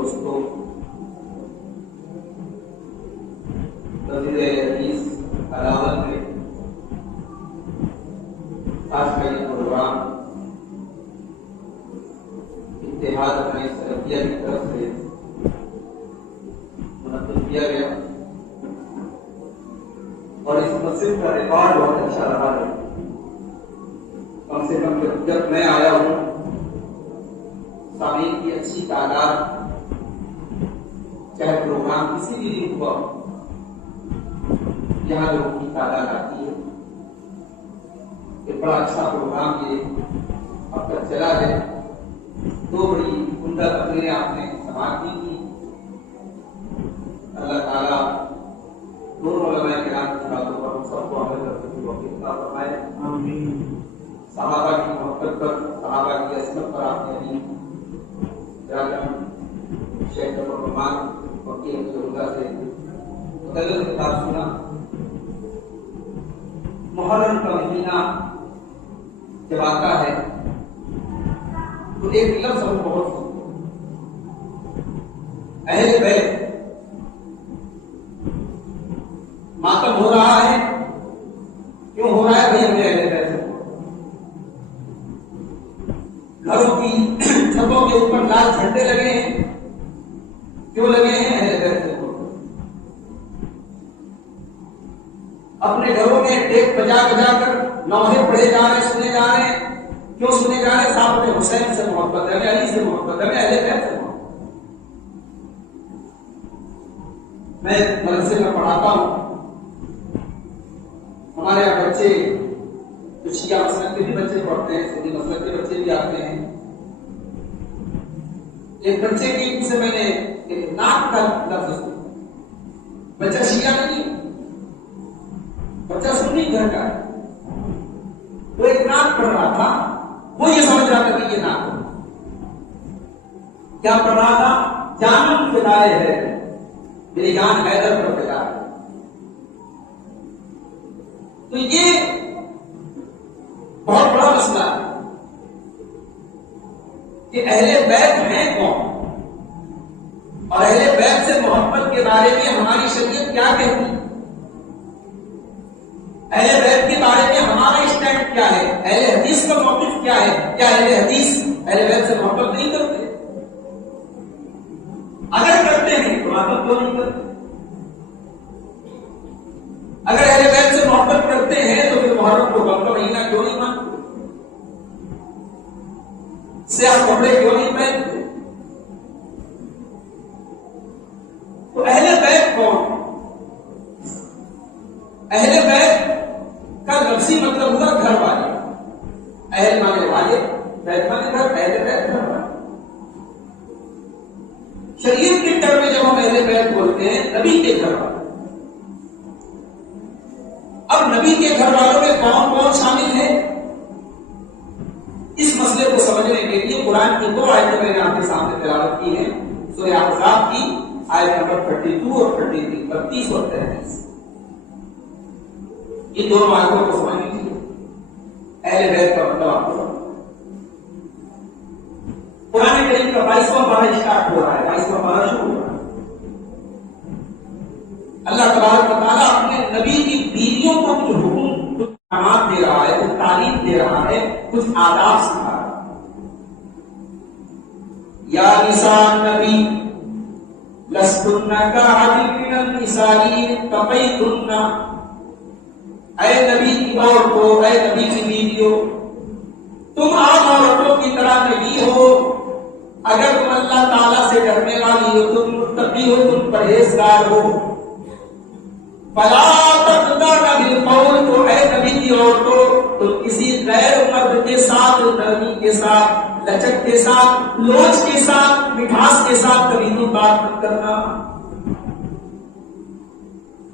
دوستوں، وزیر حدیث علاوہ میں آج کا یہ پروگرام اتحاد اپنے سلفیہ کی طرف سے منعقد کیا گیا اور اس مسجد کا ریکارڈ بہت اچھا رہا ہے۔ کم سے کم جب میں آیا ہوں سامعین کی اچھی تعداد، چاہے پروگرام کسی بھی دن ہوا یہاں لوگوں کی تعداد آتی ہے۔ ایک بڑا اچھا پروگرام یہ اب تک چلا ہے۔ دو بڑی عمدہ تقریریں آپ نے سماعت کی تھی۔ اللہ تعالیٰ دونوں علماء کرام کی باتوں پر ہم سب کو عمل کرنے کی توفیق عطا فرمائے۔ آمین۔ صحابہ کی محبت پر، صحابہ کی عصمت پر آپ نے بھی شیخ الرحمان وکیل اللہ سے متعلق کتاب سنا۔ محرم کا مہینہ جب آتا ہے تو ایک لفظ ہم بہت سنتے ہیں، اہل بیت۔ ماتم ہو رہا ہے، کیوں ہو رہا ہے بھائی؟ ہمیں اہل بیت سے گھروں کی چھتوں کے اوپر لال جھنڈے لگے ہیں، کیوں لگے ہیں؟ اہل بیت سے۔ اپنے گھروں میں ڈیک بجا بجا کر نوحے پڑھے جا رہے، سنے جا رہے ہیں، کیوں سنے جا رہے ہیں؟ صاحب ہمیں حسین سے محبت ہے، ہمیں علی سے محبت ہے، ہمیں اہل بیت سے محبت ہے۔ میں مدرسے میں پڑھاتا ہوں، ہمارے یہاں بچے جو شیعہ مسلک کے بھی بچے پڑھتے ہیں، سنی مسلک کے بچے بھی آتے ہیں۔ ایک بچے کی سے میں نے ایک نعت کا لفظ سنا، بچہ شیعہ نہیں، بچہ سنی گھر کا ہے، وہ ایک نعت پڑھ رہا تھا، وہ یہ سمجھ رہا تھا کہ یہ نعت کیا پڑھ رہا تھا؟ جانم فدائے ہے، میری جان حیدر پر فدا ہے۔ تو یہ بہت بڑا مسئلہ ہے کہ اہل بیت ہیں کون، اور اہل بیت سے محبت کے بارے میں ہماری شریعت کیا کہتی ہے، اہل بیت کے بارے میں ہمارا اسٹینڈ کیا ہے، اہل حدیث کا موقف کیا ہے؟ کیا اہل حدیث اہل بیت سے محبت نہیں کرتے؟ اگر کرتے ہیں تو محبت کیوں نہیں کرتے؟ اگر اہل بیت سے محبت کرتے ہیں تو پھر محرم کو غم کا مہینہ کیوں نہیں مانتے؟ سیاہ کپڑے کیوں نہیں پہنتے؟ تو اہل بیت کون؟ اہل بیت کا لفظی مطلب ہوا گھر والے، اہل مانے والے، بیت مانے گھر، اہل بیت گھر والے۔ شریعت کے ٹرم میں جب ہم اہل بیت بولتے ہیں نبی کے گھر والے، اب نبی کے گھر والوں میں کون کون شامل ہے؟ اس مسئلے کو سمجھنے کے لیے قرآن کی دو آیتیں میں نے آپ کے سامنے تلاوت کی ہیں، سورہ احزاب کی آیت نمبر 32 اور 33، 32 اور 33۔ یہ دونوں آیتوں کو سمجھ لیجیے، اہل بیت کا مطلب آپ کو قرآن کریم کا 22واں پارہ اسٹارٹ ہو رہا ہے، 22واں پارہ شروع ہو رہا ہے۔ اللہ تبارک و تعالیٰ اپنے نبی کی بیویوں کو کچھ حکم، کچھ احکامات دے رہا ہے، کچھ تعلیم دے رہا ہے، کچھ آداب سکھا رہا ہے۔ یا نساء النبی لستن کاحد من النساء اتقیتن، اے نبی کی عورتوں، اے نبی کی بیویوں، تم عام عورتوں کی طرح نبی ہو، اگر تم اللہ تعالیٰ سے ڈرنے والی ہو، تم متقی ہو، تم پرہیزگار ہو۔ فلا تخضعن بالقول، تو اے نبی کی عورتوں تم کسی غیر مرد کے ساتھ، نرمی کے ساتھ، لچک کے ساتھ، لوچ کے ساتھ، مٹھاس کے ساتھ کبھی تم بات مت کرنا۔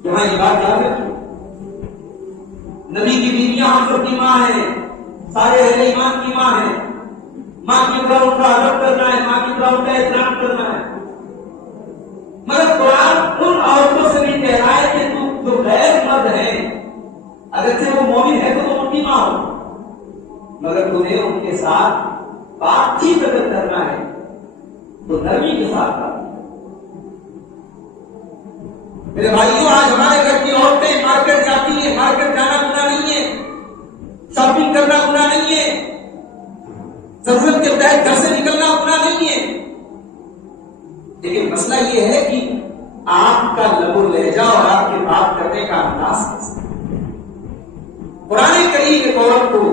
یہاں یہ بات یاد رکھو، نبی کی بیویاں ہم سب کی ماں ہیں، سارے اہل ایمان کی ماں ہیں۔ ماں کی طرح ان کا ادب کرنا ہے، ماں کی طرح ان کا احترام کرنا ہے۔ مگر قرآن ان عورتوں سے بھی کہہ رہا ہے کہ تم جو غیر مرد ہیں، اگرچہ وہ مومن ہے تو تم ان کی ماں ہو، مگر تمہیں ان کے ساتھ بات چیت اگر کرنا ہے تو نرمی کے ساتھ بات میرے بھائیوں، آج ہمارے گھر کی عورتیں مارکیٹ جاتی ہیں، مارکیٹ جانا گناہ نہیں ہے، شاپنگ کرنا گناہ نہیں ہے، ضرورت کے تحت گھر سے نکلنا گناہ نہیں ہے، لیکن مسئلہ یہ ہے کہ آپ کا لب و لہجہ اور آپ کے بات کرنے کا انداز کیسا ہے۔ قرآن کریم ایک عورت کو،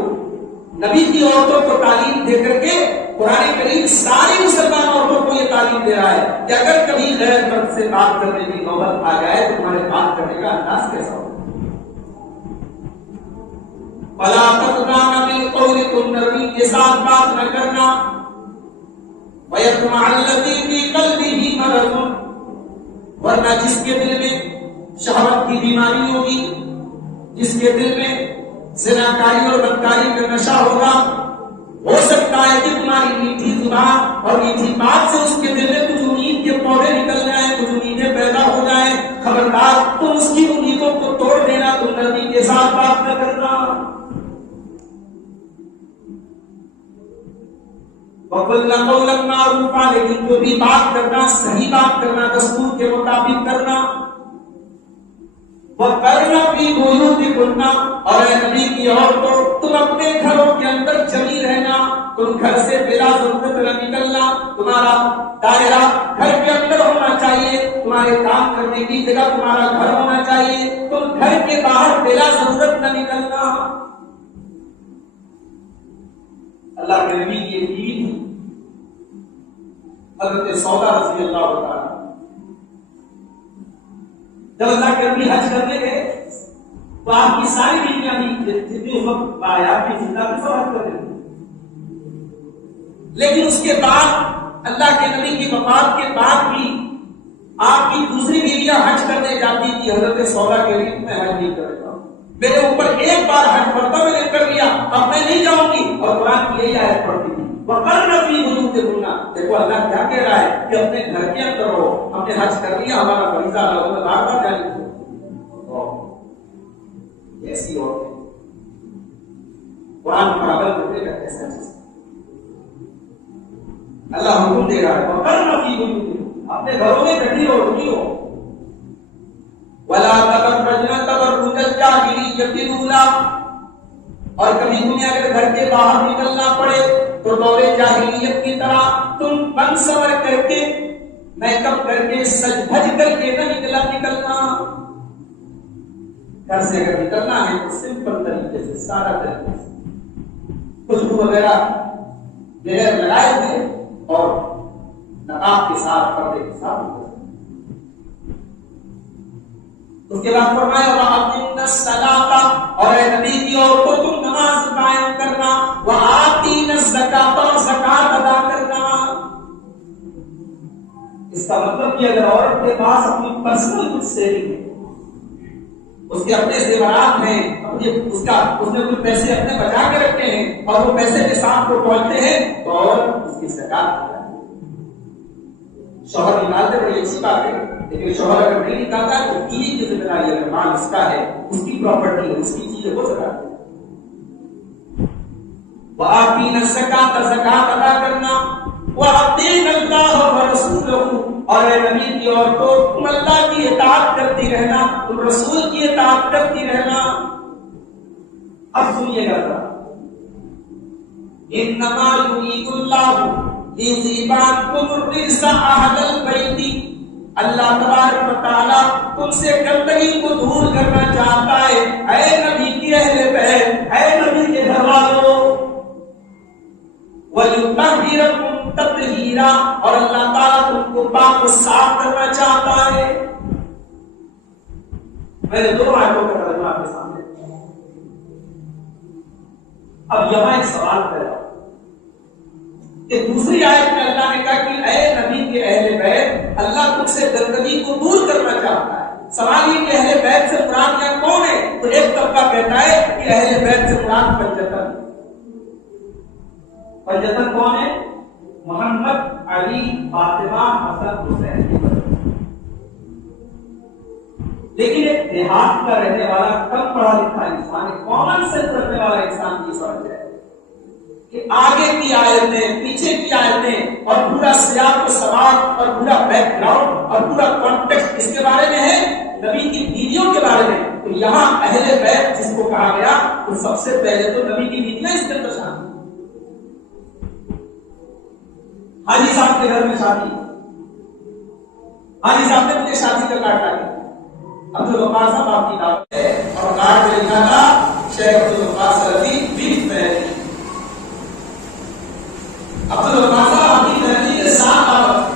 نبی کی عورتوں کو تعلیم دے کر کے قرآن کریم ساری مسلمان عورتوں کو یہ تعلیم دے رہا ہے کہ اگر کبھی غیر مرد سے بات کرنے کی نوبت آ جائے تو تمہارے بات کرنے کا انداز کیسا ہو۔ فَلَا تَخْضَعْنَ بِالْقَوْلِ، تم نرمی کے ساتھ بات نہ کرنا، وَيَطْمَعَ الَّذِي فِي قَلْبِهِ مَرَضٌ، ورنہ جس کے دل میں شہوت کی بیماری ہوگی، جس کے دل میں زناکاری اور بدکاری کا نشہ ہوگا، ہو سکتا ہے کہ تمہاری میٹھی زبان اور میٹھی بات سے اس کے دل میں کچھ امید کے پودے نکل جائیں، کچھ امیدیں پیدا ہو جائیں، خبردار تم اس کی امیدوں کو توڑ دینا، تم نرمی کے ساتھ بات نہ کرنا۔ وَقُلْنَا قَوْلًا مَّعْرُوفًا، لیکن جو بھی بات کرنا صحیح بات کرنا، دستور کے مطابق کرنا۔ وَقَرْنَ فِي بُيُوتِكُنَّ، اور اے نبی کی عورتوں تم اپنے گھروں کے اندر جمی رہنا، تم گھر سے بلا ضرورت نہ نکلنا، تمہارا دائرہ گھر کے اندر ہونا چاہیے، تمہارے کام کرنے کی جگہ تمہارا گھر ہونا چاہیے، تم گھر کے باہر بلا ضرورت نہ نکلنا۔ اللہ کے نبی کی بیوی تھی حضرت سودا رضی اللہ تعالیٰ، جب اللہ کے نبی حج کرنے گئے تو آپ کی ساری بیویاں بھی جتنی اس وقت باحیات کی زندہ بھی سب حج کرتے تھے، لیکن اس کے بعد اللہ کے نبی کی وفات کے بعد بھی آپ کی دوسری بیویاں حج کرنے جاتی تھی۔ حضرت سودا کے لیے میں حج نہیں کرے گا، میرے اوپر ایک بار حج پڑتا میں نے کر لیا، اب میں نہیں جاؤں گی، اور قرآن کی یہی آیت پڑھتی تھی وَقَرْنَ فِي بُيُوتِكُنَّ۔ دیکھو اللہ کیا کہہ رہا ہے کہ اپنے گھر کے اندر ہو، ہم نے حج کر لیا، ہمارا فریضہ اللہ تعالیٰ کا جاری ہو، ایسی عورتیں قرآن پر عمل کرنے کا کیسا چیز، اللہ حکم دے رہا ہے وَقَرْنَ فِي بُيُوتِكُنَّ، اپنے گھروں میں بیٹھی ہو، رکی ہو۔ وَلَا تَبَرَّجْنَ تَبَرُّجَ الْجَاهِلِيَّةِ الْأُولَىٰ، اور کبھی تمہیں اگر گھر کے باہر نکلنا پڑے تو دور جاہلیت کی طرح تم بن سور کر کے، میک اپ کر کے، سج دھج کر کے نہ نکلنا۔ گھر سے اگر نکلنا ہے تو سمپل طریقے سے، سادہ طریقے سے، خوشبو وغیرہ بغیر لگائے ہوئے اور نقاب کے ساتھ، پردے کے ساتھ۔ اس کے بعد فرمایا وَأَقِمْنَ الصَّلَاةَ، اور اے نبی کی عورتوں تم نماز قائم کرنا، وَآتِينَ الزَّكَاةَ، اور زکات ادا کرنا۔ اس کا مطلب کہ اگر عورت کے پاس اپنی پرسنل کچھ سیونگ ہے، اس کے اپنے زیورات ہیں، اس نے کچھ پیسے اپنے بچا کے رکھے ہیں اور وہ پیسے کے ساتھ کو پہنچتے ہیں تو عورت اس کی زکات ادا کرے۔ شوہر نکالتے بڑی اچھی بات ہے، لیکن شوہر اگر نہیں نکالتا تو بیوی کی ذمہ داری ہے، مال اس کا ہے، اس کی پراپرٹی ہے، اس کی چیز ہے، وہ زکات ہے۔ وَآتِينَ الزَّكَاةَ، زکات ادا کرنا، وَأَطِيعْنَ اللَّهَ وَرَسُولَهُ، اور اے نبی کی عورتوں تم اللہ کی اطاعت کرتی رہنا، تم رسول کی اطاعت کرتی رہنا۔ اب سنیے گا ذرا، انما یرید اللہ لِيُذْهِبَ عَنکُمُ الرِّجْسَ أَهْلَ الْبَیْتِ، اللہ تبارک و تعالیٰ تم سے گندگی کو دور کرنا چاہتا ہے، اے نبی کی اہل بیت، اے نبی کے گھر والوں۔ وَيُطَہِّرَکُم تَطْہِیرًا، اور اللہ تعالیٰ تم کو پاک و صاف کرنا چاہتا ہے۔ میں نے دو آیتوں کا ترجمہ آپ کے سامنے، اب یہاں ایک سوال پیدا کہ دوسری آیت میں اللہ نے کہا کہ اے نبی کے اہل بیت، اللہ تم سے گندگی کو دور کرنا چاہتا ہے۔ سوال یہ کہ اہل بیت سے مراد یہاں کون ہے؟ تو ایک طبقہ کہتا ہے کہ اہل بیت سے مراد پنجتن۔ پنجتن کون ہے؟ محمد، علی، فاطمہ، حسن، حسین۔ لیکن ایک دیہات کا رہنے والا کم پڑھا لکھا انسان، کامن سینس رکھنے والا انسان کی سمجھ ہے کہ آگے کی آیتیں، پیچھے کی آیتیں اور پورا سیاق و سوال اور پورا بیک گراؤنڈ اور پورا کانٹیکسٹ اس کے بارے میں ہے نبی کی بیویوں کے بارے میں، تو یہاں اہل بیت جس کو کہا گیا تو سب سے پہلے تو نبی کی بیویاں اس کے اندر شامل۔ حاجی صاحب کے گھر میں شادی، حاجی صاحب نے مجھے شادی کا کارڈ ڈالا، عبدالغفار صاحب آپ کی دعوت ہے، اور کارڈ میں لکھا تھا شیخ عبدالغفار سلفی بن مہدی۔ عبدالغفار صاحب آپ کی فیملی کے ساتھ دعوت،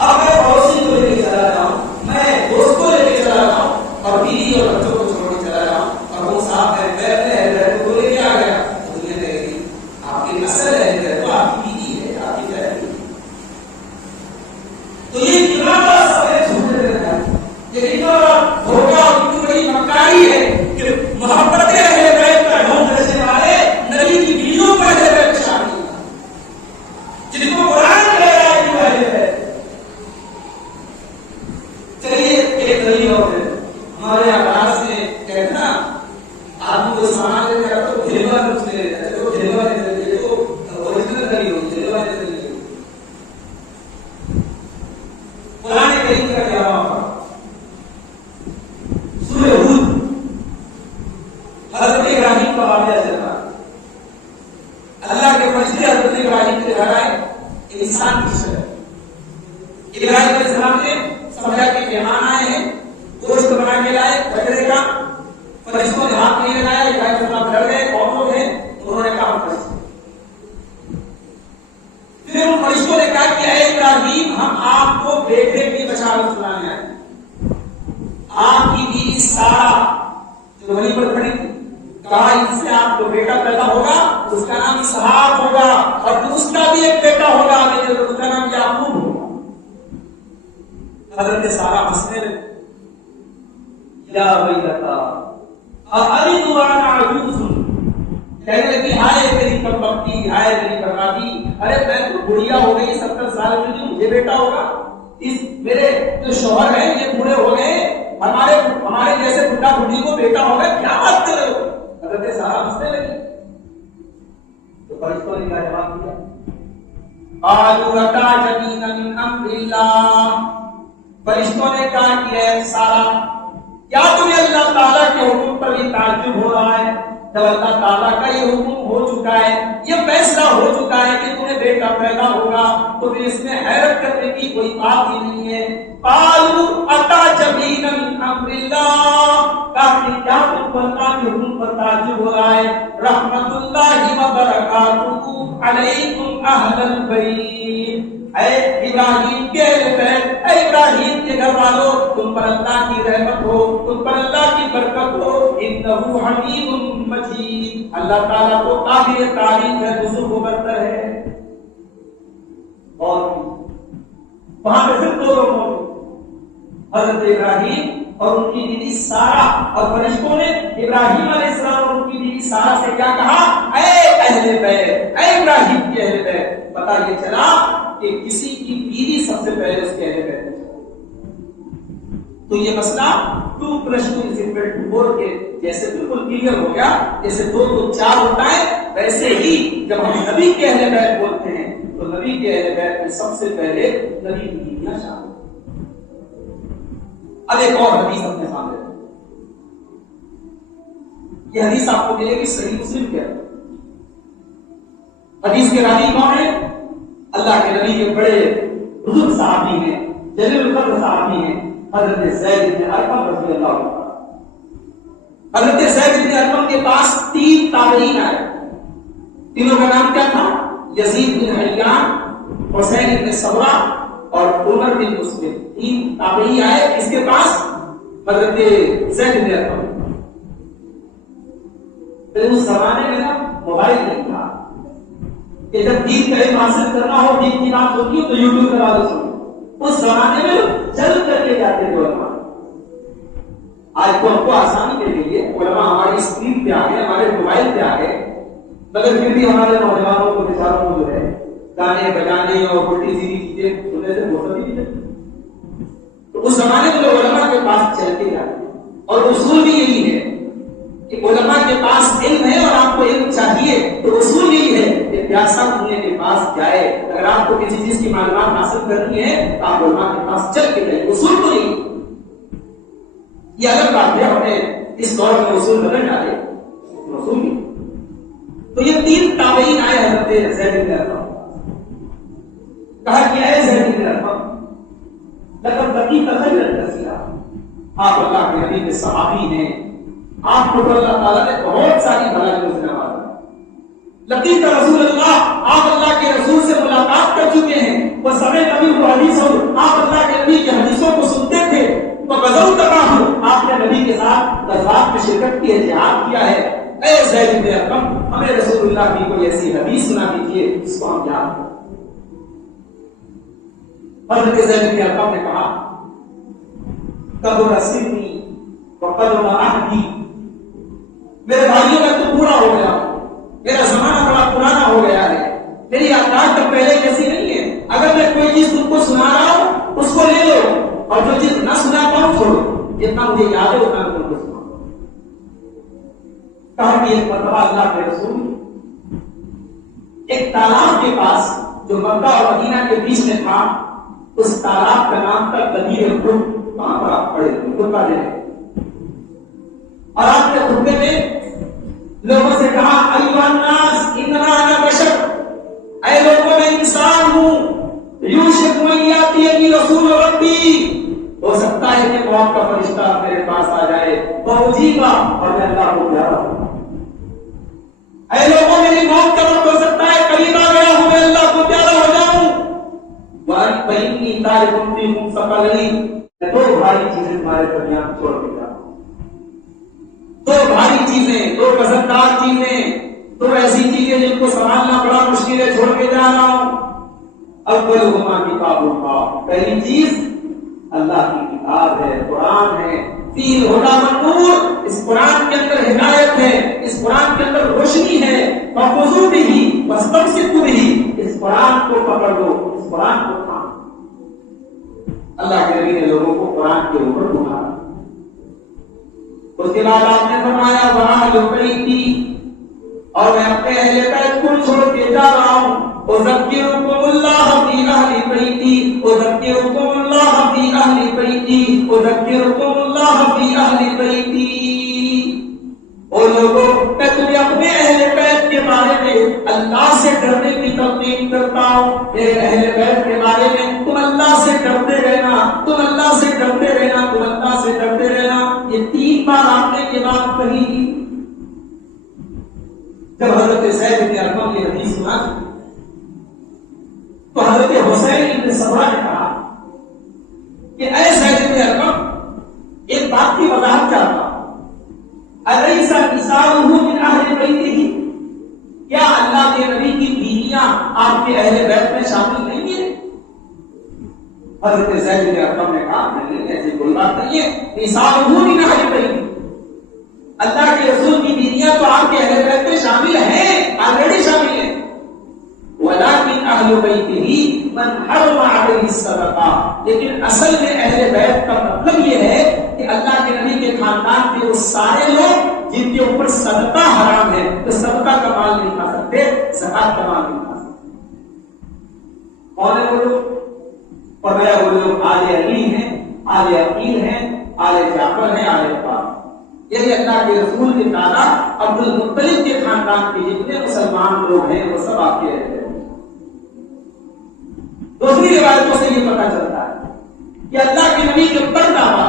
اب میں پڑوسی کو لے کے چلا رہا ہوں، میں دوست کو لے کے چلا رہا ہوں، اور بیوی اور بچوں کو چھوڑ کے چلا رہا ہوں، اور وہ صاحب کو لے کے آ گیا، دنیا کہے گی آپ کی نسل ہے تو آپ کی بیوی ہے، آپ کی فیملی۔ تو یہ کتنا بڑا سوال چھوٹے رہتا ہے، یہ کتنا ہوگا، کتنی بڑی مکاری ہے کہ محبت اہل بیت کا ڈھونگ رکھنے والے نبی کی بیویوں پر اہل بیت شامل ہیں، جن کو قرآن کہہ رہا ہے کہ اہل بیت۔ چلیے ایک دلیل اور ہے، ہمارے آواز سے کہنا آدمی کو سامان لے کر تو جھیلوا کچھ لے لیتا ہے، تو جھیلوا لے لیتے ہیں، تو اوریجنل دلیل ہوگی، جھیلوا لے لیتے ہیں۔ قرآن کریم کا کیا ہوگا؟ سورہ ہود، حضرت ابراہیم کا واقعہ چلتا، اللہ کے فرشتے حضرت ابراہیم کے گھر آئے انسان کی شکل، ابراہیم علیہ السلام نے سمجھا کہ مہمان آئے ہیں، گوشت بنا کے لائے بکرے کا، فرشتوں نے ہاتھ نہیں لگایا، ابراہیم علیہ السلام گھر گئے، کون لوگ ہیں؟ انہوں نے کہا فرشتے۔ پھر ان فرشتوں نے کہا کہ اے ابراہیم ہم آپ کو بیٹے کی بشارت سنانے آئے، آپ کی بیوی سارا جو وہیں پر کھڑی تھی، کہا اس سے آپ کو بیٹا پیدا ہوگا، اس کا نام اسحاق ہوگا، اور اس کا بھی ایک بیٹا ہوگا، اس کا نام یعقوب ہوگا۔ حضرت سارا ہنسنے لگے، یا ویلتا اَأَلِدُ وَأَنَا عَجُوزٌ، کہنے لگی ہائے میری کمبختی، ہائے میری بربادی، ارے میں تو بڑھیا ہو گئی، 70 سال کی، مجھے بیٹا ہوگا؟ اس میرے جو شوہر ہیں یہ بوڑھے ہو گئے، ہمارے جیسے بڈھا بڈھی کو بیٹا ہوگا، کیا بات کر رہے ہو؟ حضرت سارا ہنسنے لگی، تو فرشتوں نے کیا جواب دیا؟ قالوا أتعجبين من أمر الله، فرشتوں نے کہا کہ اے سارا کیا تمہیں اللہ تعالیٰ کے حکم پر بھی تعجب ہو رہا ہے؟ جب اللہ تعالیٰ کا یہ حکم ہو چکا ہے، یہ فیصلہ ہو چکا ہے کہ تمہیں بیٹا پیدا ہوگا، تو پھر اس میں حیرت کرنے کی کوئی بات ہی نہیں ہے۔ قالوا أتعجبين من أمر الله، کہا کیا تم اللہ کے حکم پر تعجب ہو رہا ہے؟ رحمت اللہ وبرکاتہ علیکم اہل البیت، اے ابراہیم کے اہل بیت، اے ابراہیم کے گھر والوں، تم پر اللہ کی رحمت ہو، تم پر اللہ کی برکت ہو، انہ حمید مجید، اللہ تعالیٰ کو قابل تعریف ہے، بزرگ و برتر ہے۔ اور وہاں پہ صرف دو لوگ موجود، حضرت ابراہیم اور ان کی بیوی سارا، اور فرشتوں نے ابراہیم علیہ السلام اور ان کی بیوی سارا سے کیا کہا؟ اے اہل بیت، اے ابراہیم کے اہل بیت۔ پتہ یہ چلا کہ کسی کی بیوی سب سے پہلے اس کے اہل بیت ہے۔ تو یہ مسئلہ 2+2=4 کے جیسے بالکل کلیئر ہو گیا، جیسے 2 تو 4 ہوتا ہے، ویسے ہی جب ہم نبی کے اہل بیت بولتے ہیں تو نبی کے اہل بیت میں سب سے پہلے نبی کی بیویاں شامل۔ اب ایک اور حدیث اپنے سامنے، یہ حدیث آپ کو ملے گی صحیح مسلم کے اندر۔ حدیث کے راوی کون ہیں؟ اللہ کے نبی کے بڑے بزرگ صحابی ہیں، جلیل القدر صحابی ہیں، حضرت زید بن ارقم رضی اللہ عنہ۔ حضرت زید بن ارقم کے پاس 3 تابعین آئے، تینوں کا نام کیا تھا؟ یزید بن حیان، حسین بن صبرہ اور عمر بن مسلم۔ 3 تابعی آئے اس کے پاس حضرت زید بن ارقم۔ اس زمانے میں نا موبائل نہیں تھا کہ جب دین کا علم حاصل کرنا ہو، دین کی بات ہوتی ہے تو یوٹیوب کرا دو سنو۔ اس زمانے میں چل کر کے جاتے تھے علماء۔ آج تو ہم کو آسانی کے لیے علماء ہماری اسکرین پہ آ گئے، ہمارے موبائل پہ آ گئے، مگر پھر بھی ہمارے نوجوانوں کو بیچاروں کو جو ہے گانے بجانے اور الٹی سیدھی چیزیں سننے سے فرصت ہی نہیں ملتی۔ تو اس زمانے میں لوگ علماء کے پاس چلتے جاتے ہیں، اور اصول بھی یہی ہے کہ علماء کے پاس علم ہے اور آپ کو علم چاہیے تو اصول یہی ہے کہ پیاسا ہونے کے پاس جائے۔ اگر آپ کو کسی چیز کی معلومات حاصل کرنی ہے تو آپ علماء کے پاس چل کے جائیں، اصول تو نہیں۔ یہ الگ بات ہے، ہمیں اس دور میں اصول بدل ڈالے رسول ہی۔ تو یہ 3 تابعین آئے حضرت زید بن ارقم، کہا کہ اے زید بن ارقم لقد لقیت خیرا کثیرا، آپ اللہ کے نبی کے صحابی ہیں، آپ کو اللہ تعالیٰ نے بہت ساری بھلائیوں سے نوازا۔ لقیت رسول اللہ، آپ اللہ کے رسول سے ملاقات کر چکے ہیں، وہ سمعت منہ حدیث، آپ اللہ کے نبی کی حدیثوں کو سنتے تھے، تو غزوت معه، آپ نے نبی کے ساتھ غزوات میں شرکت کی ہے، جہاد کیا ہے۔ اے زید بن ارقم، ہمیں رسول اللہ کی کوئی ایسی حدیث سنا دیجیے جس کو ہم یاد کریں۔ حضرت زید بن ارقم نے کہا کبر سنی وقدم عہدی، میرے بھائیوں میں تو پورا ہو گیا، میرا زمانہ بڑا پرانا ہو گیا ہے، میری یادداشت تو پہلے جیسی نہیں ہے، اگر میں کوئی چیز تم کو سنا رہا ہوں اس کو لے لو، اور جو چیز نہ سنا پاؤں چھوڑو، جتنا مجھے یاد ہے اتنا تم کو سنا۔ کہا کہ ایک مرتبہ اللہ کے رسول ایک تالاب کے پاس جو مکہ اور مدینہ کے بیچ میں تھا، اس تالاب کا نام تھا غدیر الخلد، کہاں پر آپ پڑھے خطبہ دے رہے، اور آپ نے خطبے میں لوگوں سے کہا ایھا الناس انما انا بشر، اے لوگوں میں انسان ہوں، یوشک ان یاتینی رسول ربی، ہو سکتا ہے کہ موت کا فرشتہ میرے پاس آ جائے، فاجیبا، اور میں اللہ کو پیارا ہوں۔ اے لوگوں میری موت کا وقت ہو سکتا ہے قریب آ گیا ہوں، میں اللہ کو پیارا ہو جاؤں۔ وَإِنِّي تَارِكٌ فِيكُمْ ثَقَلَيْنِ، میں 2 بھاری چیزیں تمہارے درمیان چھوڑ کے جا رہا ہوں، 2 بھاری چیزیں، 2 وزندار چیزیں، 2 ایسی چیزیں جن کو سنبھالنا بڑا مشکل ہے، چھوڑ کے جا رہا ہوں۔ اولہما کتاب اللہ، پہلی چیز اللہ کی کتاب ہے، قرآن ہے، فیہ الہدی والنور، اس قرآن کے اندر ہدایت ہے، اس قرآن کے اندر روشنی ہے، فخذوا بہ واستمسکوا بہ، اس قرآن کو پکڑ لو، اس قرآن کو تھامو۔ اللہ کے نبی نے لوگوں کو قرآن کے اوپر بٹھایا۔ اس کے بعد آپ نے فرمایا وَأَهْلُ بَيْتِي، اور میں اپنے اہل بیت کو چھوڑ کے جا رہا ہوں، اذکرکم اللہ فی اہل بیتی، اذکرکم اللہ فی اہل بیتی، اذکرکم اللہ فی اہل بیتی۔ اور لوگوں، میں تمہیں اپنے اہل بیت کے بارے میں اللہ سے ڈرنے کی تلقین کرتا ہوں، میرے اہل بیت کے بارے میں تم اللہ سے ڈرتے رہنا، تم اللہ سے ڈرتے رہنا، تم اللہ سے ڈرتے رہنا۔ یہ 3 بار آپ نے یہ بات کہی۔ جب حضرت زید بن ارقم کی حدیث سنا تو حضرت حسین بن صبرہ نے کہا کہ اے زید بن ارقم، ایک بات کی وضاحت چاہتا ہوں، الیس نساؤہ من اہل بیتہ، کیا اللہ کے نبی کی بیویاں آپ کے اہل بیت میں شامل نہیں ہیں؟ حضرت زید بن ارقم نے کہا نہیں، ایسی کوئی بات نہیں ہے، نساؤہ من اہل بیتہ، اللہ کے رسول کی بیویاں تو آپ کے اہل بیت میں شامل ہیں، آلریڈی شامل ہیں، ولیکن اہل بیتہ من حرم علیہ الصدقہ، لیکن اصل میں اہل بیت کا مطلب یہ ہے کہ اللہ کے نبی کے خاندان کے وہ سارے لوگ جن کے اوپر صدقہ حرام ہے، تو صدقہ کا مال نہیں کھا سکتے، زکات کا مال نہیں کھا سکتے۔ کون ہے وہ لوگ؟ فرمایا وہ لوگ آل علی ہیں، آل عقیل ہیں، آل جعفر ہیں، آل عباس، یعنی اللہ کے رسول کے دادا عبد المطلب کے خاندان کے جتنے مسلمان لوگ ہیں وہ سب آپ کے رہتے ہیں۔ دوسری روایتوں سے یہ پتہ چلتا ہے کہ اللہ کے نبی کے پردادا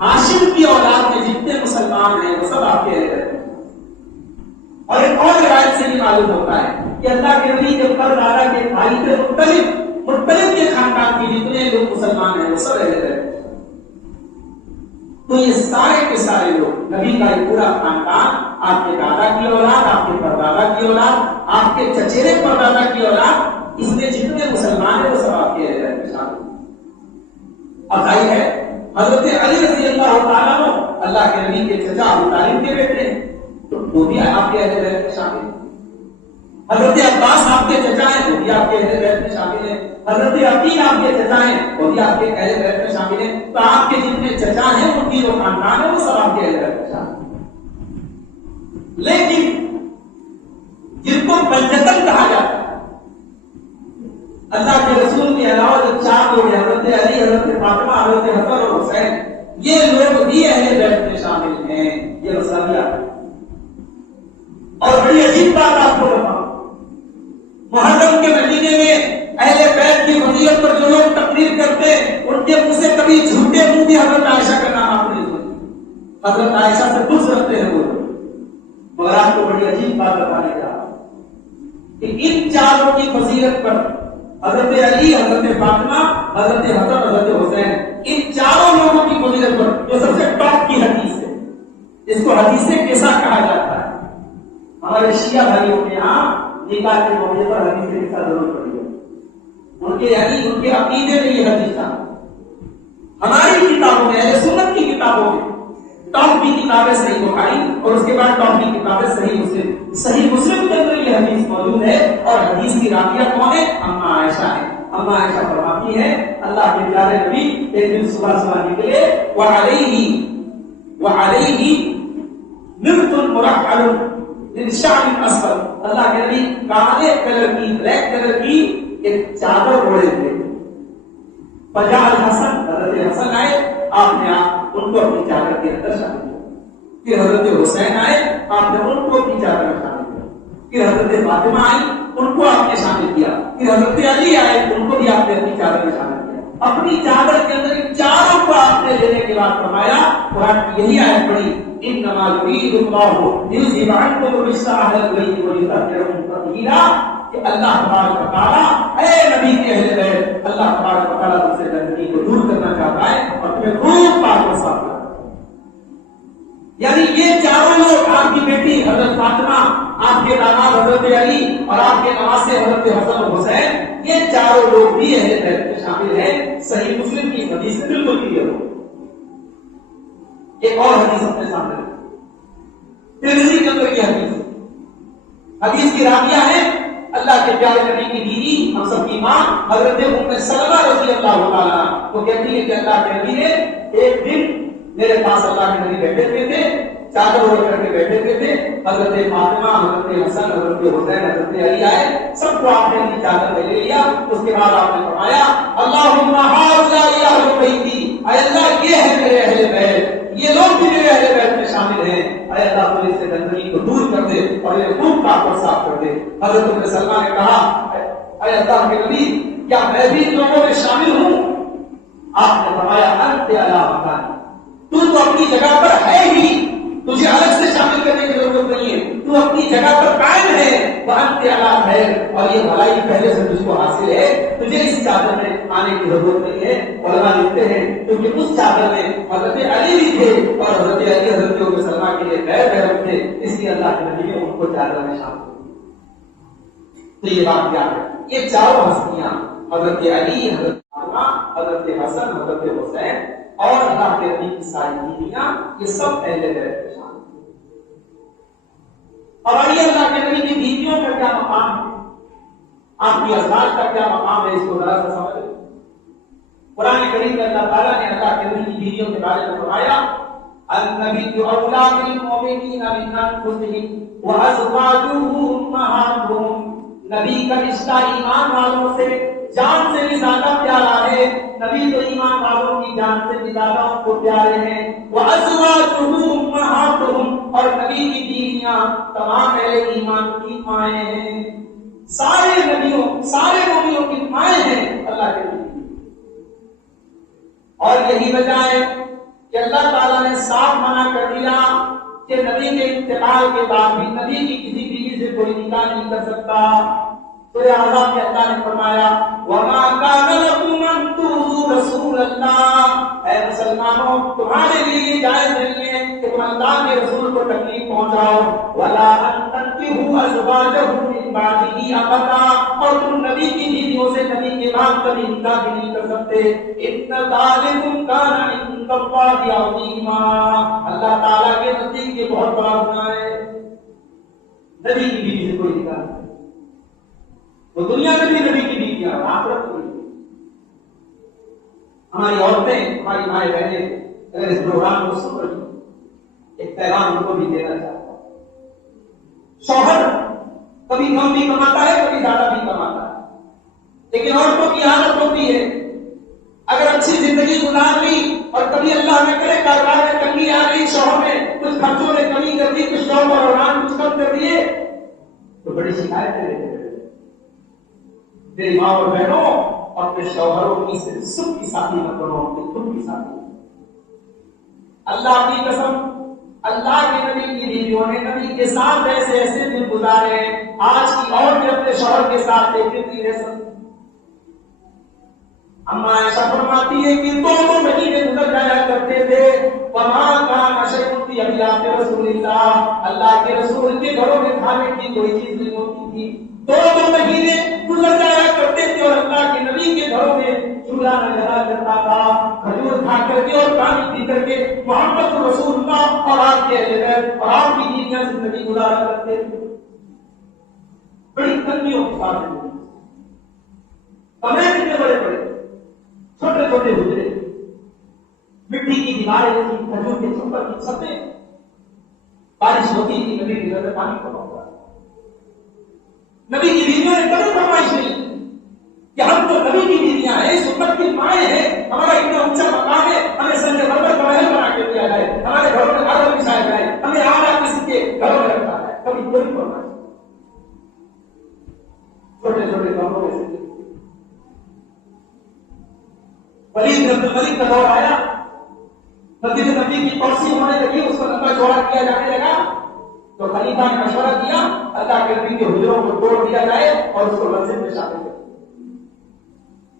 ہاشم کی اولاد میں جتنے مسلمان ہیں وہ سب آپ کے رہتے ہیں۔ اور ایک اور روایت سے یہ معلوم ہوتا ہے کہ اللہ کے نبی کے پردادا کے بھائی تھے مطلب کے خاندان کے جتنے لوگ مسلمان ہیں وہ سب رہتے ہیں۔ تو یہ سارے کے سارے لوگ، نبی کا یہ پورا خاندان، آپ کے دادا کی اولاد، آپ کے پردادا کی اولاد، آپ کے چچیرے پردادا کی اولاد، اس میں جتنے مسلمان ہیں وہ سب آپ کے شامل۔ اب ظاہر ہے حضرت علی رضی اللہ تعالیٰ عنہ اللہ کے نبی کے چچا ابو طالب کے بیٹے ہیں، تو وہ بھی آپ کے اہل بیت میں شامل ہیں۔ حضرت عباس آپ کے چچا ہیں، وہ بھی آپ کے اہل بیت میں شامل ہیں۔ حضرت عقیل آپ کے چچا ہیں، وہ بھی آپ کے اہل بیت میں شامل ہیں۔ تو آپ کے جتنے چچا ہیں ان کی جو خاندان ہے وہ سب آپ کے اہل بیت میں شامل ہیں۔ لیکن جن کو بنجتن کہا جاتا ہے، اللہ کے رسول کے علاوہ جو 4 لوگ ہیں، حضرت علی، حضرت فاطمہ، حضرت حسن اور حسین، یہ لوگ بھی اہل بیت میں شامل ہیں. یہ مسئلہ ہے. اور بڑی عجیب بات آپ کو بتاؤں، محرم کے مہینے میں اہل بیت کی فضیلت پر جو لوگ تقریر کرتے ان کے منہ سے کبھی جھوٹے منہ بھی حضرت عائشہ کا نام آپ نہیں سنتے. حضرت عائشہ سے خوش رہتے ہیں وہ. مگر آپ کو بڑی عجیب بات بتانے جا رہا ہوں کہ ان چاروں کی فضیلت پر حضرت علی، حضرت فاطمہ، حضرت حسن، حضرت حسین، ان چاروں لوگوں کی فضیلت پر جو سب سے ٹاپ کی حدیث ہے، اس کو حدیث کیسا کہا جاتا ہے. ہمارے شیعہ بھائیوں کے یہاں نکاح کے موقع پر حدیث کیسا ضرور پڑی ہے. ان کے یعنی ان کے عقیدے میں یہ حدیث تھا. ہماری کتابوں میں، اہل سنت کی کتابوں میں ٹاپ کی کتابیں صحیح بخاری اور اس کے بعد ٹاپ کی کتابیں صحیح مسلم. صحیح مسلم کے اندر یہ حدیث موجود ہے اور حدیث کی راویہ کون ہے؟ اما عائشہ ہے. اما عائشہ فرماتی ہے اللہ کے پیارے نبی ایک دن صبح صبح نکلے، وعلیہ مرط مرحل من شعر اسود. اللہ کے نبی کالے کلر کی، بلیک کلر کی ایک چادر اوڑھے تھے. فجاء الحسن، حضرت حسن آئے، آپ نے ان کو اپنی چادر کے اندر شامل کیا. پھر حضرت حسین آئے، آپ نے ان کو اپنی چادر میں شامل کیا. پھر حضرت فاطمہ آئی، ان کو آپ نے شامل کیا. پھر حضرت علی آئے، ان کو بھی آپ نے اپنی چادر میں شامل کیا. اپنی چادر کے اندر ان چاروں کو آپ نے لینے کے بعد فرمایا، قرآن کی یہی آیت پڑھی، انما یرید اللہ لیذھب عنکم الرجس اہل البیت ویطہرکم تطہیرا، کہ اللہ تبارک و تعالی اے نبی کے اہل بیت، اللہ تبارک و تعالی تم سے گندگی کو دور کرنا چاہتا ہے اور تمہیں خوب پاک و صاف کرنا. یعنی یہ چاروں لوگ، آپ کی بیٹی حضرت فاطمہ، آپ کے داماد حضرت علی اور آپ کے نواسے حضرت حسن و حسین، یہ چاروں لوگ بھی اہل بیت میں شامل ہیں. صحیح مسلم کی حدیث سے بالکل کلیئر ہو. ایک اور حدیث اپنے سامنے ترمذی کے اندر کی حدیث کی راویہ ہے اللہ کے پیارے نبی کی بیوی، ہم سب کی ماں حضرت ام سلمہ رضی اللہ تعالیٰ عنہا. وہ کہتی ہے کہ اللہ کے نبی نے ایک دن میرے پاس اللہ کے نبی بیٹھے ہوئے تھے، چادر اوڑھ کر کے بیٹھے ہوئے تھے. حضرت فاطمہ، حضرت حسن، حضرت حسین، حضرت علی آئے، سب کو آپ نے اپنی چادر میں لے لیا. اس کے بعد آپ نے فرمایا اللہم ہؤلاء اہل بیتی، اے اللہ یہ ہے میرے اہل بیت، یہ لوگ بھی میرے اہل بیت میں شامل ہیں. اے اللہ تو اس سے گندگی کو دور کر دے اور یہ خوب پاک اور صاف کر دے. حضرت ام سلمہ نے کہا اے اللہ کے نبی کیا میں بھی ان لوگوں میں شامل ہوں؟ آپ نے فرمایا انت علی مکانی، تو اپنی جگہ پر ہے ہی، تجھے الگ سے شامل کرنے کی ضرورت نہیں ہے، تو اپنی جگہ پر قائم ہے. وانت علی خیر، اور یہ بھلائی پہلے سے تجھ کو حاصل ہے، تجھے اس چادر میں آنے کی ضرورت نہیں ہے. علماء لکھتے ہیں کیونکہ اس چادر میں حضرت علی بھی تھے اور حضرت علی حضرت ام سلمہ کے لیے غیر محرم تھے، اس لیے اللہ کے نبی نے ان کو چادر میں شامل کیا. تو یہ بات کیا ہے؟ یہ چاروں ہستیاں حضرت علی، حضرت فاطمہ، حضرت حسن، حضرت حسین اور اللہ کے نبی کی ساری بیویاں، یہ سب اہل بیت میں شامل ہیں. اور یہ اللہ کے نبی کی بیویوں کا کیا مقام ہے، آپ کی ازواج کا کیا مقام ہے، اس کو ذرا سا سمجھیں. قرآن کریم میں اللہ تعالیٰ نے اللہ کے نبی کی بیویوں کے بارے میں فرمایا النبی اولی بالمؤمنین من انفسہم وازواجہ امہاتہم، نبی کا رشتہ ایمان والوں سے جان سے بھی زیادہ پیارا ہے. نبی تو ایمان والوں کی جان سے بھی زیادہ ان کو پیارے ہیں. وازواجہ امہاتہم، اور نبی کی بیویاں تمام اہل ایمان کی مائیں ہیں. سارے نبیوں، سارے مومنوں کی مائیں ہیں اللہ کے نبی. اور یہی وجہ ہے کہ اللہ تعالیٰ نے صاف منع کر دیا کہ نبی کے انتقال کے بعد بھی نبی کی کسی بیوی سے کوئی نکاح نہیں کر سکتا. سورہ احزاب میں اللہ نے فرمایا وَمَا كَانَ لَكُمْ أَن تُؤْذُوا رَسُولَ اللَّهِ، اے مسلمانوں تمہارے لیے جائز نہیں ہے کہ تم اللہ کے رسول کو تکلیف پہنچاؤ. وَلَا أَن تَنكِحُوا أَزْوَاجَهُ مِن بَعْدِهِ أَبَدًا، اور تم نبی کی بیویوں سے نبی کے بعد کبھی نکاح بھی نہیں کر سکتے. إِنَّ ذَلِكُمْ كَانَ عِندَ اللَّهِ عَظِيمًا، اللہ تعالیٰ کے نزدیک یہ بہت بڑا گناہ ہے. نبی کی بیوی سے کوئی نکاح نہیں، وہ دنیا میں بھی نبی کی بیویاں اور آخرت میں بھی. ہماری عورتیں، ہماری مائیں بہنیں اگر اس پروگرام کو سن رہی ہیں، ایک پیغام ان کو بھی دینا چاہتا ہوں. شوہر کبھی کم بھی کماتا ہے، کبھی زیادہ بھی کماتا ہے، لیکن عورتوں کی عادت ہوتی ہے اگر اچھی زندگی گزار لی اور اور کبھی اللہ نہ کرے کاروبار میں تنگی آ گئی، شوہر میں کچھ خرچوں میں کمی کر دی، کچھ شوہر اور اولاد کچھ کم کر دیے تو بڑی شکایتیں لیتے ہیں۔ میری ماں اور بہنوں، اپنے شوہروں کی صرف سکھ کی ساتھی نہ کرو، اپنی خود کی ساتھی۔ اللہ کی قسم، اللہ کے نبی کی بیویوں نے نبی کے ساتھ ایسے ایسے دن گزارے ہیں، آج کی اور بھی اپنے شوہر کے ساتھ ایک دن نہیں رہ سکتی۔ اما عائشہ فرماتی ہے کہ دو مہینے گزر جایا کرتے تھے، وما كان شيء في احياء رسول اللہ، اللہ کے رسول کے گھروں میں کھانے کی کوئی چیز نہیں ہوتی تھی، دو مہینے گزر جایا کرتے تھے اور اللہ کے نبی کے گھروں میں چولہا نہ جلا کرتا تھا، کھجور کھا کر کے اور پانی پی کر کے محمد رسول اللہ اور آپ کے اہل بیت اور آپ کی بیویاں زندگی گزارا کرتے تھے۔ بڑی تنگیوں کے ساتھ کمرے کتنے بڑے بڑے، چھوٹے چھوٹے حجرے، مٹی کی دیواریں تھی، کھجور کے چھپر کی چھتیں، بارش ہوتی تھی، نبی کے گھر میں پانی پڑا ہوا۔ نبی کی بیویوں نے کبھی فرمائش نہیں کہ ہم تو نبی کی بیویاں ہیں، اس امت کی مائیں ہیں، ہمارا اتنا اونچا مقام ہے، ہمیں سنجے بربر کا محل بنا کے دیا جائے، ہمارے گھروں میں آدر بچھایا جائے، ہمیں آنا کسی کے گھروں میں رکھا ہے، کبھی کوئی فرمائش۔ چھوٹے چھوٹے کمروں میں سے ولید بن الملک کا دور آیا، مسجد نبی کی کرسی ہونے لگی، اس کو لمبا چوڑا کیا جانے لگا، تو خلیفہ نے مشورہ دیا اللہ کے نبی کے حجروں کو توڑ دیا جائے اور اس کو مسجد میں شامل کر دیا۔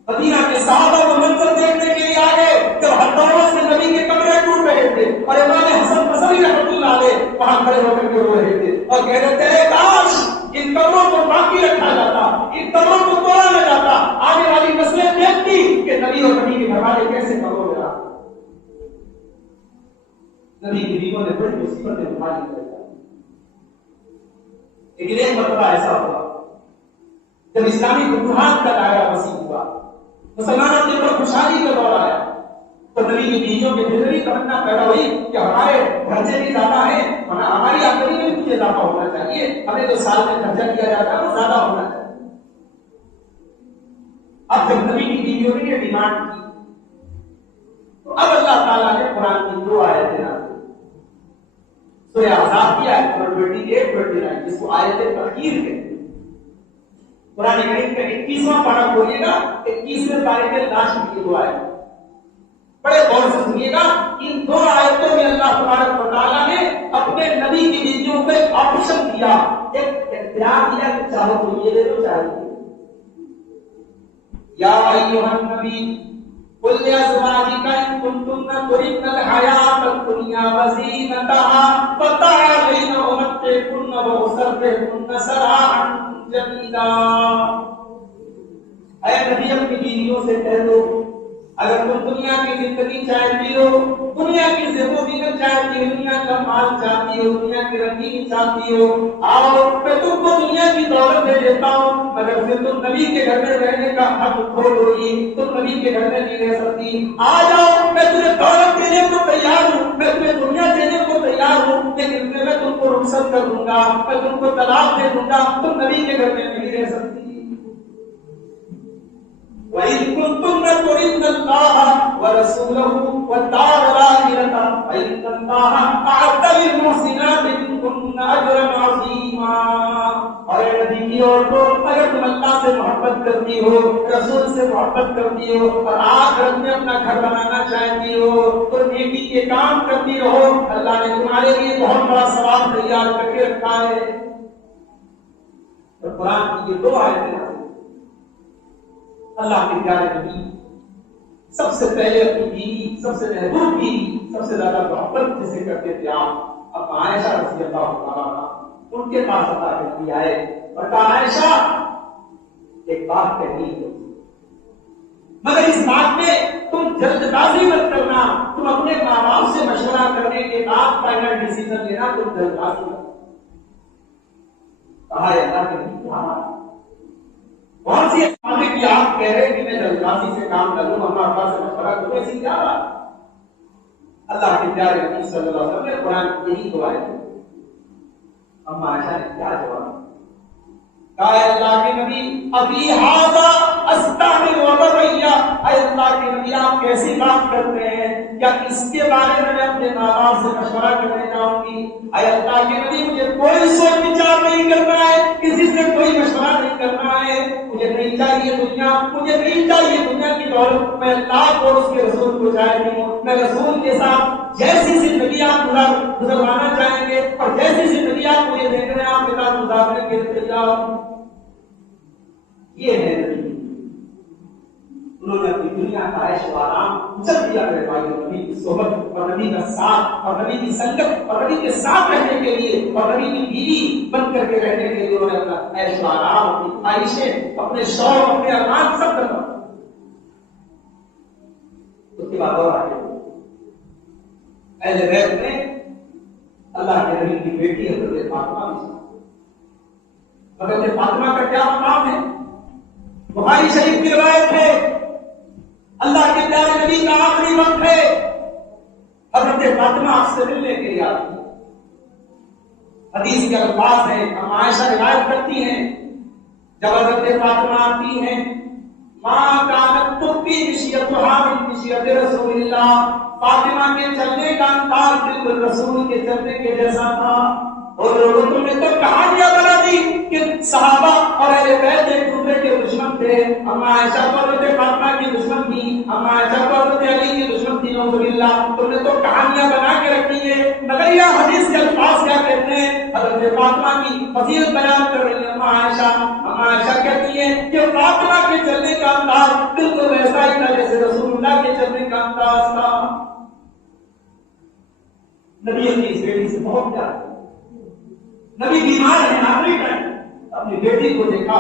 مدینہ کے صحابہ کو منظر دیکھنے کے لیے آ گئے جب ہتھوڑوں سے نبی کے کمرے ٹوٹ رہے تھے اور امام حسن بصری رحمۃ اللہ علیہ وہاں کھڑے ہو کر کے رو رہے تھے اور کہہ رہے تھے کاش ان کمروں کو باقی رکھا جاتا، ان کمروں کو توڑا نہ جاتا، آنے والی نسلیں دیکھتی کہ نبی اور نبی کے گھر والے کیسے کمروں میں رہا۔ نبی کی بیویوں نے بڑی مصیبتیں اٹھائی۔ لیکن ایک مرتبہ ایسا ہوا جب اسلامی فتوحات کا دائرہ وسیع ہوا، مسلمانوں کے اوپر خوشحالی کا دور آیا، تو نبی کی بیویوں کے دل میں تمنا پیدا ہوئی کہ ہمارے خرچے بھی زیادہ ہیں، ہماری آمدنی میں بھی کچھ اضافہ ہونا چاہیے، ہمیں جو سال میں خرچہ کیا جاتا ہے وہ زیادہ ہونا چاہیے۔ اب جب نبی کی بیویوں نے یہ ڈیمانڈ کی تو اب اللہ تعالیٰ نے قرآن کی دو آیتیں نازل کی، سورہ احزاب کی آیت نمبر 28-29 جس کو آیت تخیر کہتے ہیں۔ قرآن کریم کا 21واں پارہ کھولیے گا، 21ویں پارے کے لاسٹ کی دو آیت، بڑے غور سے سنیے گا۔ ان دو آیتوں میں اللہ تبارک و تعالیٰ نے اپنے نبی کی بیویوں کو ایک آپشن دیا، ایک اختیار دیا کہ چاہو تو یہ لے لو، چاہو یا ایھا النبی قل لأزواجك إن كنتن تردن الحياة الدنيا وزينتها فتعالين أمتعكن وأسرحكن سراحا جميلا۔ اے نبی اپنی بیویوں سے کہہ دو اگر تم دنیا کی زندگی چاہتی ہو، دنیا کی زندگی چاہتی ہو، دنیا کا مال چاہتی ہو، دنیا کی رنگینی چاہتی ہو، آؤ میں تم کو دنیا کی دولت دے دیتا ہوں، مگر پھر تم نبی کے گھر میں رہنے کا حق کھو لو گی، تم نبی کے گھر میں نہیں رہ سکتی۔ آ جاؤ میں تمہیں دولت دینے کو تیار ہوں، میں تمہیں دنیا دینے کو تیار ہوں، لیکن میں تم کو رخصت کر دوں گا، میں تم کو طلاق دے دوں گا، تم نبی کے گھر میں نہیں رہ سکتی۔ وَإِن كُنتُنَّ تُرِدْنَ اللَّهَ وَرَسُولَهُ وَالدَّارَ الْآخِرَةَ فَإِنَّ اللَّهَ أَعَدَّ لِلْمُحْسِنَاتِ مِنكُنَّ أَجْرًا عَظِيمًا۔ اور اے نبی کی عورتوں، اگر تم اللہ سے محبت کرتی ہو، رسول سے محبت کرتی ہو اور آخرت میں اپنا گھر بنانا چاہتی ہو تو نیکی کے کام کرتی رہو، اللہ نے تمہارے لیے بہت بڑا ثواب تیار کر کے رکھا ہے۔ اور قرآن کی یہ دو آیتیں اللہ کے پیارے نبی سب سے پہلے اپنی بیوی، سب سے محبوب بیوی، سب سے زیادہ محبت جسے کرتے تھے آپ، اب عائشہ رضی اللہ تعالیٰ عنہا ان کے پاس اللہ کے نبی آئے اور کہا عائشہ ایک بات کہنی ہے، مگر اس بات میں تم جلد بازی مت کرنا، تم اپنے ماں باپ سے مشورہ کرنے کے بعد فائنل ڈیسیژن لینا، تم جلد بازی مت۔ کہا اللہ کے نبی کون سی بات ہے کہ آپ کہہ رہے ہیں کہ میں جلد بازی سے کام کر لوں، اپنا ابا سے مشورہ کروں، ایسی کیا بات؟ اللہ کے پیارے نبی صلی اللہ علیہ وسلم نے قرآن کی یہی دعا ہے۔ اما عائشہ نے کیا جواب کہا؟ اللہ کے نبی ابھی ھذا تستعمل وبریا، اے اللہ کے نبی آپ کیسی بات کرتے ہیں، کیا اس کے بارے میں اپنے ماں باپ سے مشورہ کرنے جاؤں گی؟ اے اللہ کے نبی مجھے کوئی سوچ وچار نہیں کرنا ہے، کسی سے کوئی مشورہ نہیں کرنا ہے، مجھے نہیں چاہیے دنیا، مجھے نہیں چاہیے دنیا کی دولت، میں اللہ اور اس کے رسول کو چاہتی ہوں، میں رسول کے ساتھ جیسی زندگی آپ گزروانا چاہیں گے اور جیسی زندگی آپ مجھے دیں گے آپ کے ساتھ گزارنے کے لیے تیار ہوں۔ یہ ہے نبی، انہوں نے اپنی دنیا کا عیش و آرام چل دیا میرے بھائی، نبی کی صحبت اور نبی کا ساتھ اور نبی کی سنگت اور نبی کے ساتھ رہنے کے لیے اور نبی کی بیوی بن کر کے رہنے کے لیے انہوں نے اپنا عیش و آرام، اپنی خواہشیں، اپنے شوق، اپنے ارمان سب کرنا۔ اس کے بعد اور آگے اہل بیت میں اللہ کے نبی کی بیٹی حضرت فاطمہ بھی، حضرت فاطمہ کا کیا مقام ہے؟ بخاری شریف کی روایت ہے، اللہ کے پیارے نبی کا آخری وقت ہے، حضرت فاطمہ آپ سے ملنے کے لیے آتی ہے۔ حدیث کے الفاظ ہیں، ہم عائشہ روایت کرتی ہیں، جب حضرت فاطمہ آتی ہیں، ماں کانت تبقی مشیتھا من مشیت رسول اللہ، فاطمہ کے چلنے کا انداز بالکل رسول کے چلنے کے جیسا تھا، اور لوگوں تم نے تو کہانیاں بنا دی کہ صحابہ اور اہل بیت ایک دوسرے کے دشمن تھے، اما عائشہ کو حضرت فاطمہ کی دشمن تھی، اما عائشہ کو حضرت علی کی دشمن تھی، نعوذ باللہ، تم نے تو کہانیاں بنا کے رکھی ہے، مگر یہ حدیث کے الفاظ کیا کہتے ہیں؟ حضرت فاطمہ کی فضیلت بیان کر رہی ہے اما عائشہ کہتی ہے کہ فاطمہ کے چلنے کا انداز بالکل ویسا ہی تھا جیسے رسول اللہ کے چلنے کا انداز تھا۔ نبی کی اس بیٹی سے بہت پیار، نبی بیمار ہے، آخری ٹائم اپنی بیٹی کو دیکھا،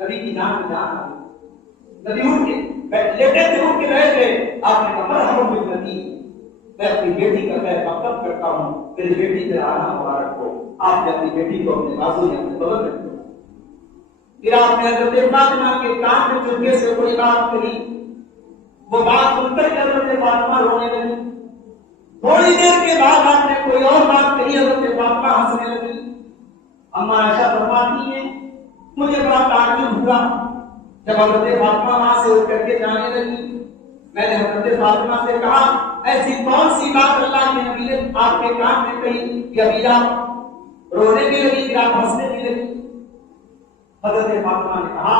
نبی کی جان میں جان آ گئی، نبی اٹھ کے لیٹے تھے، اٹھ کے رہے تھے، آپ نے کہا مرحبا بالنبی، میں اپنی بیٹی کا خیر مقدم کرتا ہوں، میری بیٹی کا آنا مبارک ہو، آپ نے اپنی بیٹی کو اپنے بازو یا اپنے بغل رکھا، پھر آپ نے حضرت فاطمہ کے کان میں چپکے سے کوئی بات کہی، وہ بات سن کر حضرت فاطمہ رونے لگی، تھوڑی دیر کے بعد آپ نے کوئی اور بات کہی، حضرت فاطمہ ہنسنے لگی۔ اما عائشہ فرماتی ہیں مجھے بڑا تعجب ہوا جب حضرت فاطمہ وہاں سے اٹھ کر کے جانے لگی، میں نے حضرت فاطمہ سے کہا ایسی کون سی بات اللہ کے نبی نے آپ کے کان میں کہی کہ ابھی آپ رونے بھی لگی، پھر آپ ہنسنے بھی لگی؟ حضرت فاطمہ نے کہا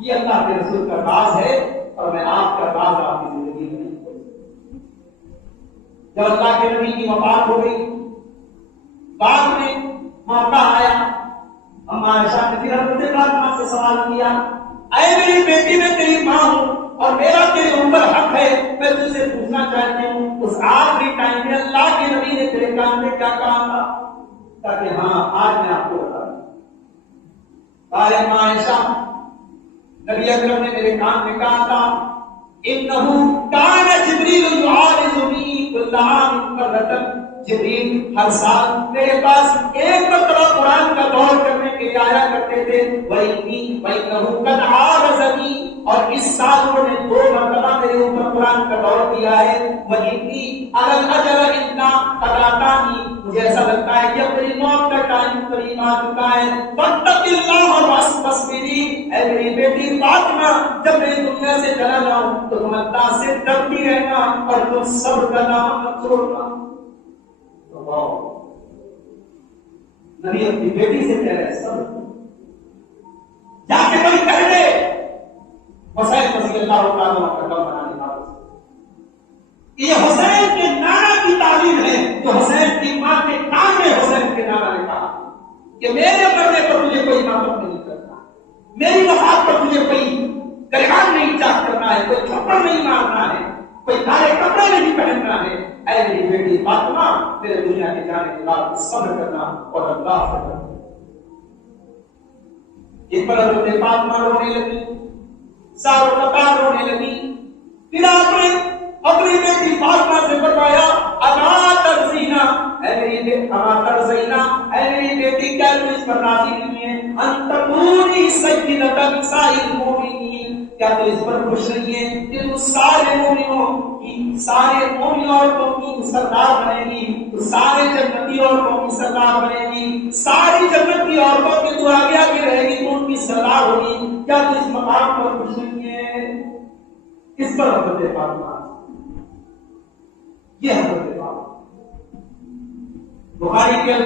یہ اللہ کے رسول کا راز ہے اور میں آپ کا راز آپ کی زندگی میں نہیں کھول سکتا۔ جب اللہ کے نبی کی وفات ہو گئی، بعد میں موقع آیا، اما عائشہ نے پھر حضرت فاطمہ سے سوال کیا، اے میری بیٹی میں تیری ماں ہوں اور میرا تیرے اوپر حق ہے، میں تجھ سے پوچھنا چاہتی ہوں اس آخری ٹائم میں اللہ کے نبی نے تیرے کان میں کیا کہا تھا؟ تاکہ ہاں آج میں آپ کو بتا دوں۔ اما عائشہ نبی اکرم نے میرے کان میں کہا تھا انه كان جبريل يعارضني كل عام مرة، جبریل ہر سال میرے پاس ایک مرتبہ قرآن کا دور کرنے کے لیے آیا کرتے تھے، وَإِنَّهُ قَدْ عَارَضَنِي، اور اس سال انہوں نے 2 مرتبہ میرے اوپر قرآن کا دور کیا ہے، وَإِنِّي عَلَى الْأَجَلَ إِنَّا قَدْ آتَانِي، مجھے ایسا لگتا ہے کہ اپنی موت کا ٹائم قریب آ چکا ہے، فَاتَّقِ اللَّهَ وَاصْبِرِي، اے میری بیٹی فاطمہ جب میں دنیا سے چلا جاؤں تو تم اللہ سے ڈرتی رہنا اور تم صبر کا نام مت چھوڑنا۔ نبی اپنی بیٹی سے کہہ رہے صبر، جا کے کوئی کہہ دے حسین رضی اللہ تعالیٰ کا کلام بنانے والا، یہ حسین کے نانا کی تعلیم ہے جو حسین کی ماں کے کان میں حسین کے نانا نے کہا کہ میرے مرنے پر تجھے کوئی معلوم نہیں کرنا، میری وفات پر تجھے کوئی گریبان نہیں چاک کرنا ہے، کوئی تھپڑ نہیں مارنا ہے، کوئی کالے کپڑے نہیں پہننا ہے، اے میری بیٹی فاطمہ میرے دنیا کے جانے کے بعد صبر کرنا اور اللہ سے ڈرنا۔ اس پر حضرت فاطمہ رونے لگی، ساروں قطار رونے لگی، پھر آپ نے اپنی بیٹی فاطمہ سے فرمایا اما ترضینا، اے میری بیٹی کیا تو اس پر راضی نہیں ہے ان تکونی سیدۃ نساء المؤمنین، کیا تو اس پر خوش نہیں ہے کہ تو سارے مومنوں کی، سارے مومن عورتوں کی سردار بنے گی، تو سارے جنتی عورتوں کی سردار بنے گی، ساری جنت کی عورتوں کے تو آگے آگے رہے گی، تو ان کی سردار ہوگی، کیا تو اس آپ پر کچھ نہیں ہے، اس پر حضرت فاطمہ، یہ حضرت فاطمہ بخاری کے